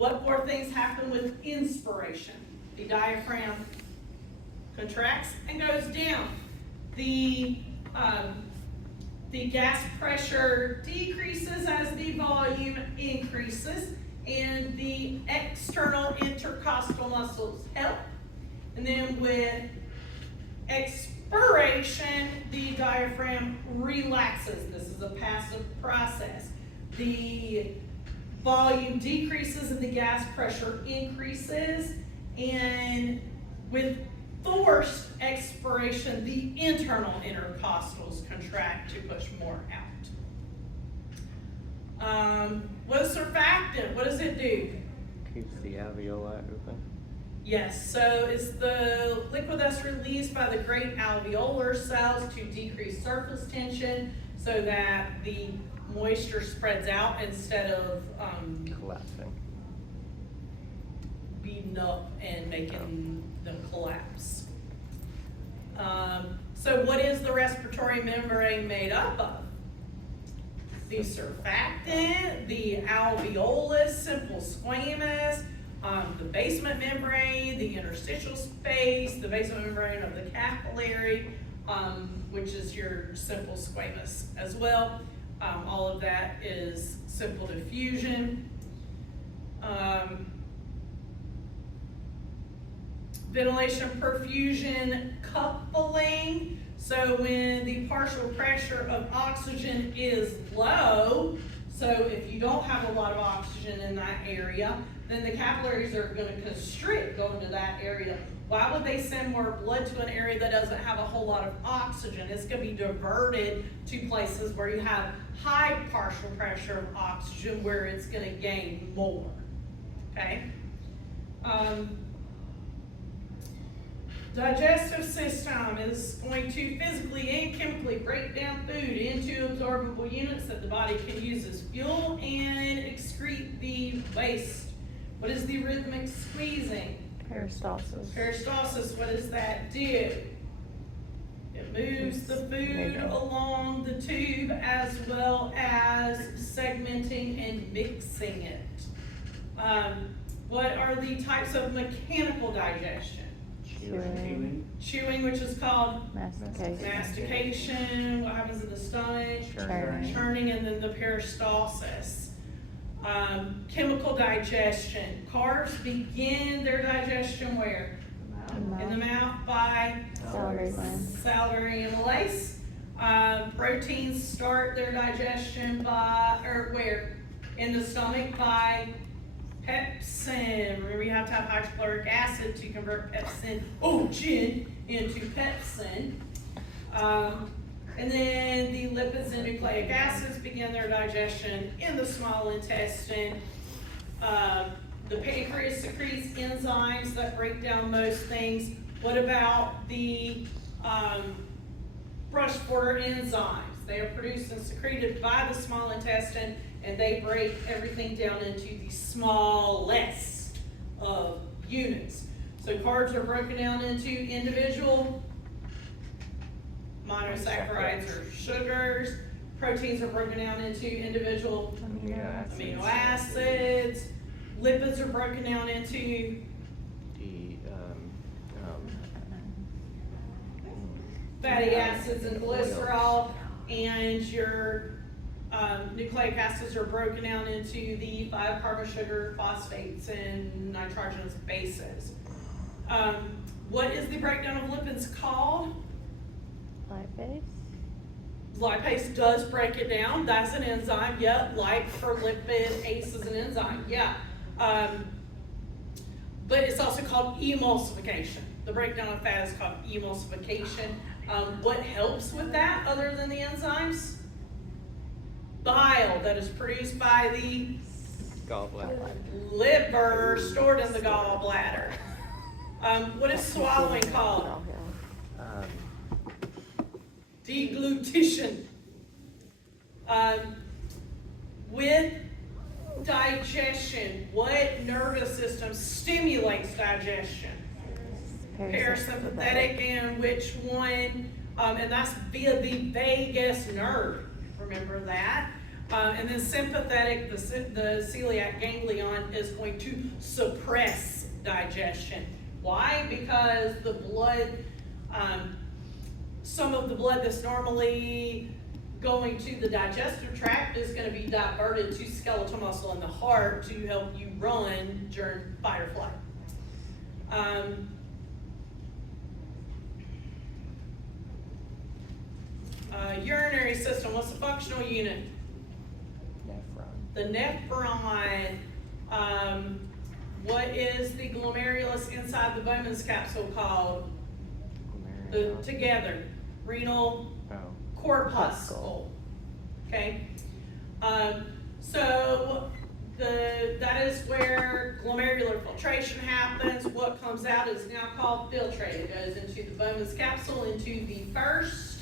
What four things happen with inspiration? The diaphragm contracts and goes down. The gas pressure decreases as the volume increases, and the external intercostal muscles help. And then with expiration, the diaphragm relaxes. This is a passive process. The volume decreases and the gas pressure increases, and with forced expiration, the internal intercostals contract to push more out. What is surfactant? What does it do? Keeps the alveoli open. Yes, so it's the liquid that's released by the great alveolar cells to decrease surface tension so that the moisture spreads out instead of Collapsing. beating up and making them collapse. So what is the respiratory membrane made up of? The surfactant, the alveolus, simple squamous, the basement membrane, the interstitial space, the basement membrane of the capillary, which is your simple squamous as well. All of that is simple diffusion. Ventilation perfusion coupling. So when the partial pressure of oxygen is low, so if you don't have a lot of oxygen in that area, then the capillaries are going to constrict going to that area. Why would they send more blood to an area that doesn't have a whole lot of oxygen? It's going to be diverted to places where you have high partial pressure of oxygen, where it's going to gain more. Okay? Digestive system is going to physically and chemically break down food into absorbable units that the body can use as fuel and excrete the waste. What is the rhythmic squeezing? Peristalsis. Peristalsis, what does that do? It moves the food along the tube as well as segmenting and mixing it. What are the types of mechanical digestion? Chewing, which is called mastication. What happens in the stomach? Churning, and then the peristalsis. Chemical digestion. Carbs begin their digestion where? In the mouth by salivary amylase. Proteins start their digestion by, or where? In the stomach by pepsin. Remember, you have to have hydrochloric acid to convert pepsin, into pepsin. And then the lipids and nucleic acids begin their digestion in the small intestine. The pancreas secretes enzymes that break down most things. What about the brush border enzymes? They are produced and secreted by the small intestine, and they break everything down into the smallest of units. So carbs are broken down into individual monosaccharides or sugars. Proteins are broken down into individual amino acids. Lipids are broken down into fatty acids and glycerol, and your nucleic acids are broken down into the 5-carbon sugar phosphates and nitrogenous bases. What is the breakdown of lipids called? Lipase. Lipase does break it down. That's an enzyme. Yep, like for lipid, ACE is an enzyme. Yeah. But it's also called emulsification. The breakdown of fat is called emulsification. What helps with that other than the enzymes? Bile that is produced by the Gallbladder. liver, stored in the gallbladder. What is swallowing called? Deglutition. With digestion, what nervous system stimulates digestion? Parasympathetic, and which one? And that's via the vagus nerve. Remember that. And then sympathetic, the celiac ganglion is going to suppress digestion. Why? Because the blood, some of the blood that's normally going to the digestive tract is going to be diverted to skeletal muscle in the heart to help you run during fight or flight. Urinary system, what's the functional unit? Nephron. The nephron. What is the glomerulus inside the Bowman's capsule called? Together. Renal Oh. corpuscle. Okay? So that is where glomerular filtration happens. What comes out is now called filtrate. It goes into the Bowman's capsule, into the first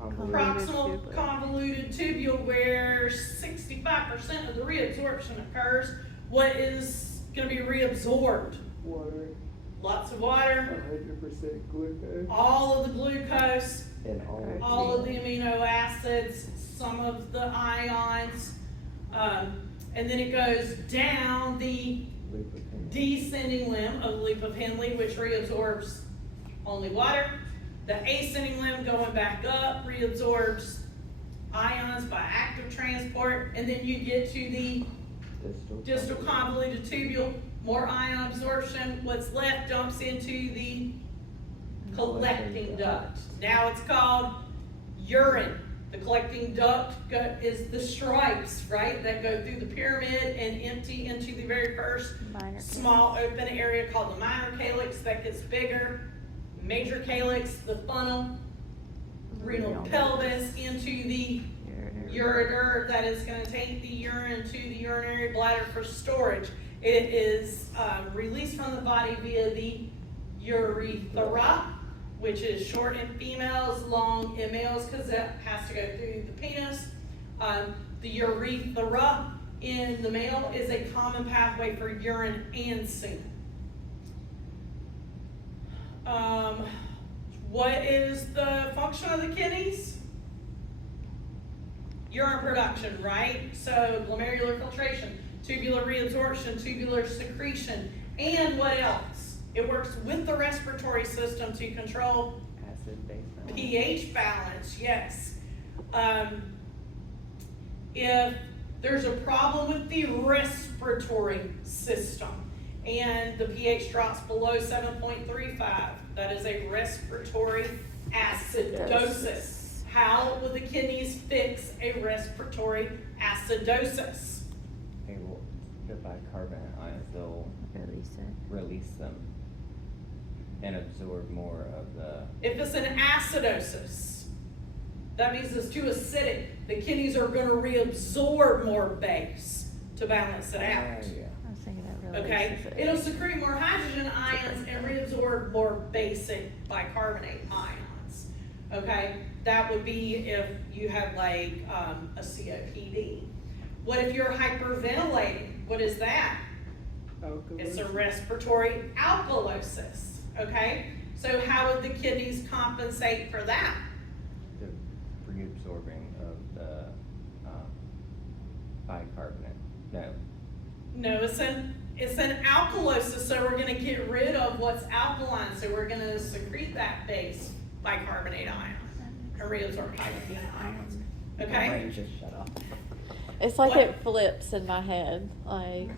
proximal tubule. convoluted tubule, where 65% of the reabsorption occurs. What is going to be reabsorbed? Water, Lots of water, 100% glucose. all of the glucose, And all of the amino acids, some of the ions, and then it goes down the descending limb of the loop of Henle, which reabsorbs only water. The ascending limb going back up reabsorbs ions by active transport, and then you get to the distal convoluted tubule, more ion absorption. What's left dumps into the collecting duct. Now it's called urine. The collecting duct is the stripes, right, that go through the pyramid and empty into the very first Minor small open area called the minor calyx that gets bigger. Major calyx, the funnel, renal pelvis into the ureter that is going to take the urine to the urinary bladder for storage. It is released from the body via the urethra, which is short in females, long in males, because that has to go through the penis. The urethra in the male is a common pathway for urine and semen. What is the function of the kidneys? Urine production, right? So glomerular filtration, tubular reabsorption, tubular secretion, and what else? It works with the respiratory system to control Acid-base. pH balance, yes. If there's a problem with the respiratory system and the pH drops below 7.35, that is a respiratory acidosis. How will the kidneys fix a respiratory acidosis? They will, the bicarbonate ions, they'll release them and absorb more of the. If it's an acidosis, that means it's too acidic. The kidneys are going to reabsorb more base to balance it out. Yeah. I was thinking that really Okay, releases it. it'll secrete more hydrogen ions and reabsorb more basic bicarbonate ions. Okay, that would be if you had like a COPD. What if you're hyperventilating? What is that? It's a respiratory alkalosis. Okay, so how would the kidneys compensate for that? The reabsorbing of the bicarbonate. No, it's an alkalosis, so we're gonna get rid of what's alkaline, so we're gonna secrete that base bicarbonate ion and reabsorb hydrogen ions. Okay? Brain just shut off. It's like What? it flips in my head. Like,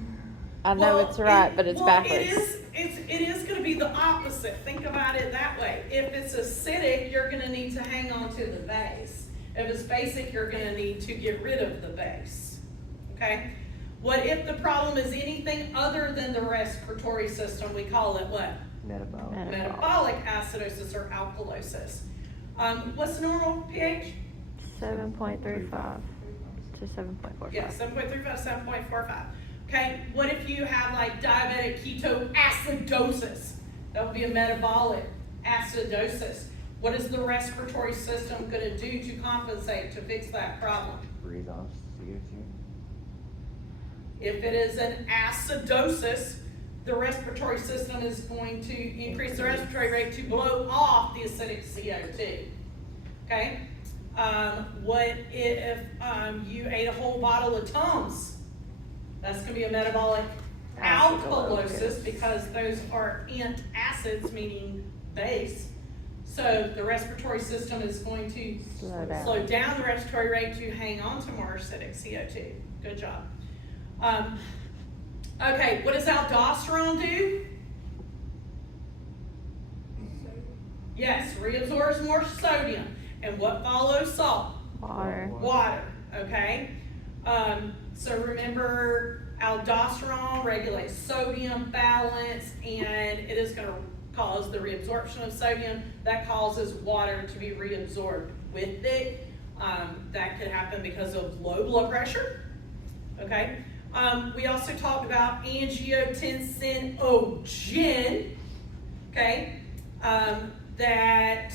I know Well, it's right, but it's backwards. It is gonna be the opposite. Think about it that way. If it's acidic, you're gonna need to hang on to the base. If it's basic, you're gonna need to get rid of the base. Okay? What if the problem is anything other than the respiratory system? We call it what? Metabolic. Metabolic acidosis or alkalosis. What's the normal pH? 7.35 to 7.45. Yeah, 7.35, 7.45. Okay, what if you have like diabetic ketoacidosis? That would be a metabolic acidosis. What is the respiratory system going to do to compensate, to fix that problem? Breathe off CO2. If it is an acidosis, the respiratory system is going to increase the respiratory rate to blow off the acidic CO2. Okay? What if, you ate a whole bottle of Tums? That's gonna be a metabolic alkalosis because those are antacids, meaning base. So the respiratory system is going to slow down the respiratory rate to hang on to more acidic CO2. Good job. Okay, what does aldosterone do? Yes, reabsorbs more sodium. And what follows salt? Water. Water, okay? So remember, aldosterone regulates sodium balance, and it is gonna cause the reabsorption of sodium. That causes water to be reabsorbed with it. That could happen because of low blood pressure, okay? We also talked about angiotensinogen, okay? That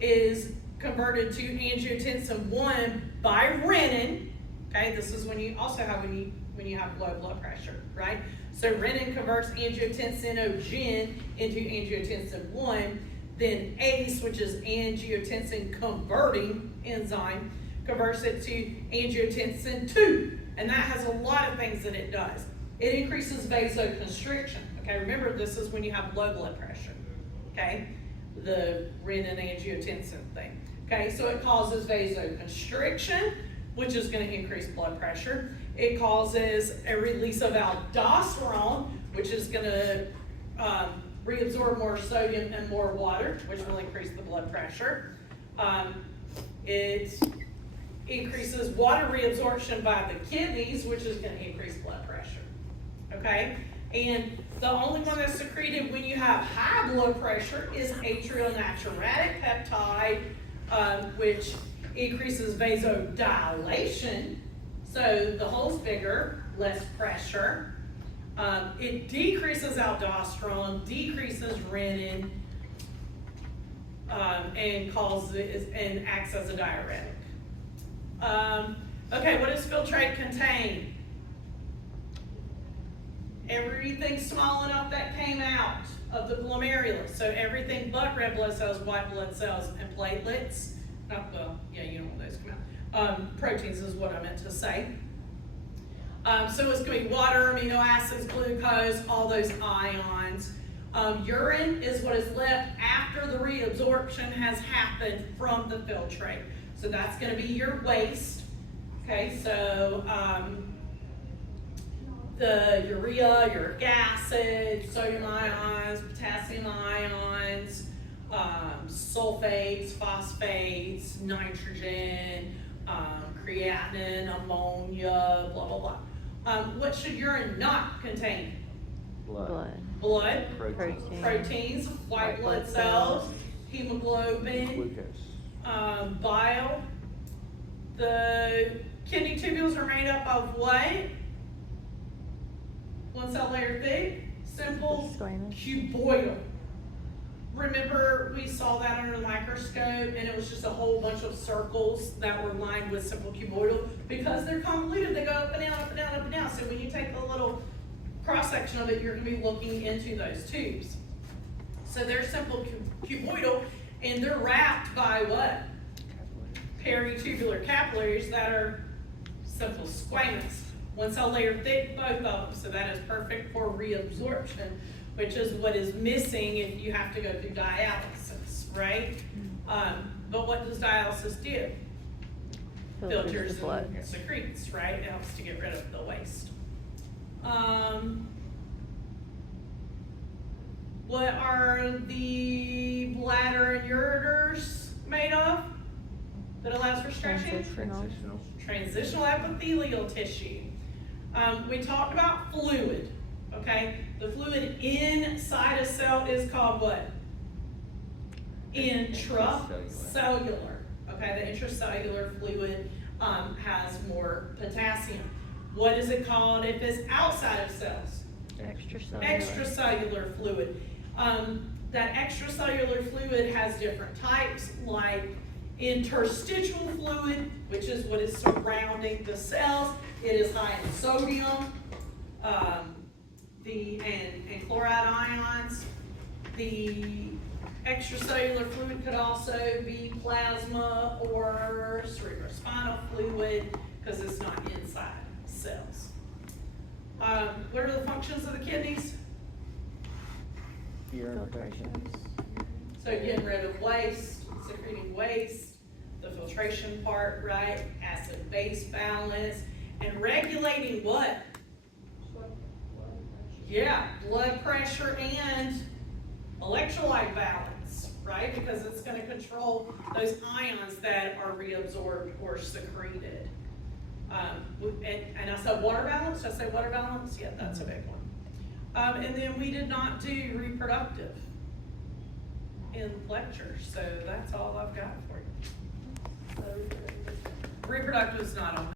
is converted to angiotensin 1 by renin, okay? This is when you also have when you have low blood pressure, right? So renin converts angiotensinogen into angiotensin 1, then ACE, which is angiotensin converting enzyme, converts it to angiotensin 2. And that has a lot of things that it does. It increases vasoconstriction, okay? Remember, this is when you have low blood pressure, okay? The renin angiotensin thing. Okay, so it causes vasoconstriction, which is going to increase blood pressure. It causes a release of aldosterone, which is going to reabsorb more sodium and more water, which will increase the blood pressure. It increases water reabsorption by the kidneys, which is going to increase blood pressure. Okay? And the only one that's secreted when you have high blood pressure is atrial natriuretic peptide, which increases vasodilation. So the hole's bigger, less pressure. It decreases aldosterone, decreases renin, and acts as a diuretic. Okay, what does filtrate contain? Everything small enough that came out of the glomerulus. So everything but red blood cells, white blood cells, and platelets. You don't want those to come out. Proteins is what I meant to say. So it's going to be water, amino acids, glucose, all those ions. Urine is what is left after the reabsorption has happened from the filtrate. So that's going to be your waste. Okay, so the urea, uric acid, sodium ions, potassium ions, sulfates, phosphates, nitrogen, creatinine, ammonia, blah, blah, blah. What should urine not contain? Blood. Blood, Protein. proteins, white blood cells, hemoglobin, bile. The kidney tubules are made up of what? One cell layer thick, simple, Squamous. cuboidal. Remember, we saw that under the microscope, and it was just a whole bunch of circles that were lined with simple cuboidal. Because they're convoluted, they go up and down, up and down, up and down. So when you take a little cross-section of it, you're gonna be looking into those tubes. So they're simple cuboidal, and they're wrapped by what? Peritubular capillaries that are simple squamous. One cell layer thick, both of them, so that is perfect for reabsorption, which is what is missing if you have to go through dialysis, right? But what does dialysis do? Filters the blood. and secretes, right? It helps to get rid of the waste. What are the bladder and ureters made of that allows for stretching? Transitional epithelial tissue. We talked about fluid, okay? The fluid inside a cell is called what? Intracellular. Okay, the intracellular fluid has more potassium. What is it called if it's outside of cells? Extracellular fluid. That extracellular fluid has different types, like interstitial fluid, which is what is surrounding the cells. It is high in sodium and chloride ions. The Extracellular fluid could also be plasma or cerebrospinal fluid, because it's not inside cells. What are the functions of the kidneys? Urine production. So getting rid of waste, secreting waste, the filtration part, right? Acid-base balance, and regulating what? Yeah, blood pressure and electrolyte balance, right? Because it's gonna control those ions that are reabsorbed or secreted. And I said water balance, did I say water balance? Yeah, that's a big one. And then we did not do reproductive in lecture, so that's all I've got for you. Reproductive is not on